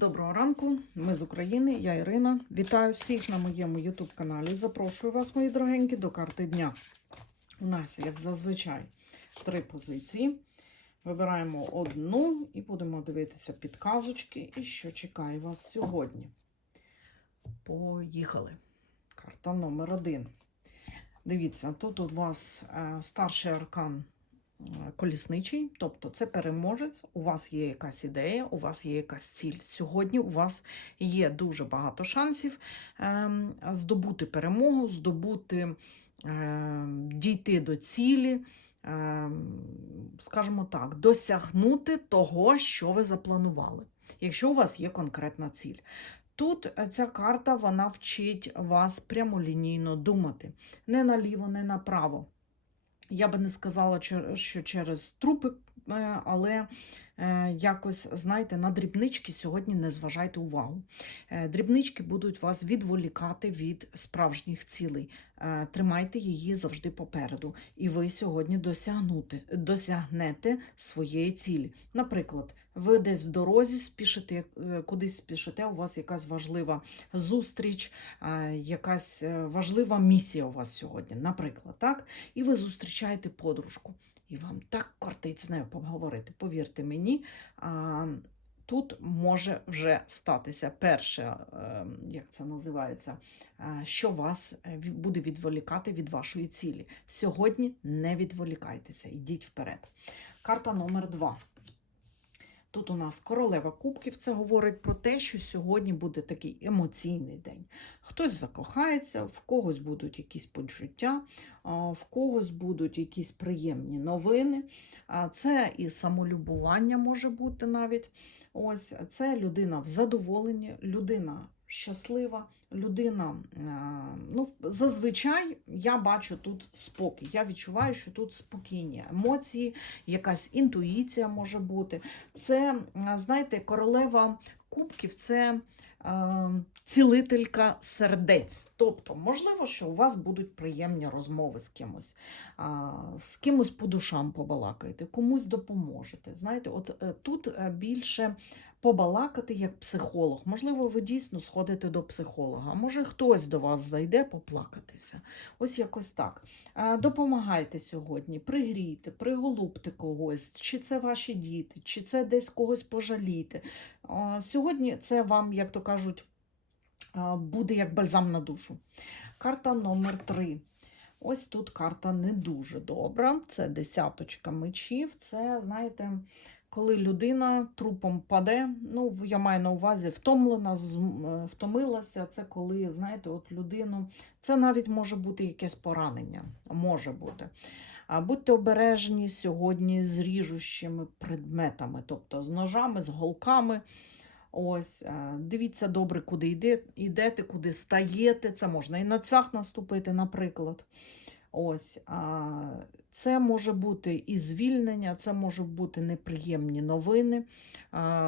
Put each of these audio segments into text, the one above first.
Доброго ранку, ми з України, я Ірина. Вітаю всіх на моєму YouTube каналі. Запрошую вас, мої дорогенькі, до карти дня. У нас, як зазвичай, три позиції. Вибираємо одну і будемо дивитися підказочки, і що чекає вас сьогодні. Поїхали. Карта номер один. Дивіться, тут у вас е, старший аркан колісничий, тобто це переможець, у вас є якась ідея, у вас є якась ціль. Сьогодні у вас є дуже багато шансів ем, здобути перемогу, здобути, ем, дійти до цілі, ем, скажімо так, досягнути того, що ви запланували, якщо у вас є конкретна ціль. Тут е, ця карта вона вчить вас прямолінійно думати. Не наліво, не направо. Я би не сказала, що через трупи, але е, якось, знаєте, на дрібнички сьогодні не зважайте увагу. Е, Дрібнички будуть вас відволікати від справжніх цілей. Е, Тримайте її завжди попереду, і ви сьогодні досягнути, досягнете своєї цілі. Наприклад, ви десь в дорозі спішите, е, кудись спішите, у вас якась важлива зустріч, е, якась е, важлива місія у вас сьогодні, наприклад, так? І ви зустрічаєте подружку, і вам так кортить з нею поговорити. Повірте мені, а, тут може вже статися перше, е, як це називається, е, що вас е, буде відволікати від вашої цілі. Сьогодні не відволікайтеся, йдіть вперед. Карта номер два. Тут у нас королева кубків. Це говорить про те, що сьогодні буде такий емоційний день. Хтось закохається, в когось будуть якісь почуття, в когось будуть якісь приємні новини. Це і самолюбування може бути навіть. Ось це людина в задоволенні, людина щаслива, людина. Ну, зазвичай я бачу тут спокій. Я відчуваю, що тут спокійні емоції, якась інтуїція може бути. Це, знаєте, королева кубків це е, цілителька сердець. Тобто, можливо, що у вас будуть приємні розмови з кимось, з кимось по душам побалакаєте, комусь допоможете. Знаєте, от е, тут е, більше побалакати як психолог. Можливо, ви дійсно сходите до психолога, може хтось до вас зайде поплакатися. Ось якось так. Допомагайте сьогодні, пригрійте, приголубте когось, чи це ваші діти, чи це десь когось пожаліти. Сьогодні це вам, як то кажуть, буде як бальзам на душу. Карта номер три. Ось тут карта не дуже добра. Це десяточка мечів. Це, знаєте, коли людина трупом паде, ну, я маю на увазі втомлена, е, втомилася. Це коли, знаєте, от людину, це навіть може бути якесь поранення. Може бути. А Будьте обережні сьогодні з ріжущими предметами, тобто з ножами, з голками. Ось, е, дивіться добре, куди йде, йдете, куди стаєте. Це можна і на цвях наступити, наприклад. Ось, це може бути і звільнення, це може бути неприємні новини.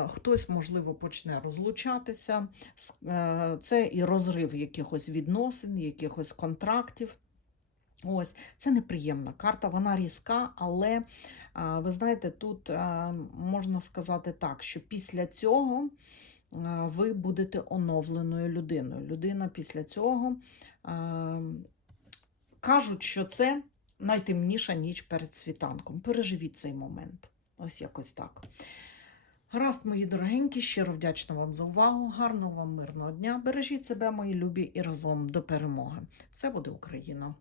Хтось, можливо, почне розлучатися. Е, Це і розрив якихось відносин, якихось контрактів. Ось, це неприємна карта, вона різка, але ви знаєте, тут можна сказати так, що після цього ви будете оновленою людиною. Людина після цього кажуть, що це найтемніша ніч перед світанком. Переживіть цей момент. Ось якось так. Гаразд, мої дорогенькі, щиро вдячна вам за увагу. Гарного вам мирного дня. Бережіть себе, мої любі, і разом до перемоги. Все буде Україна!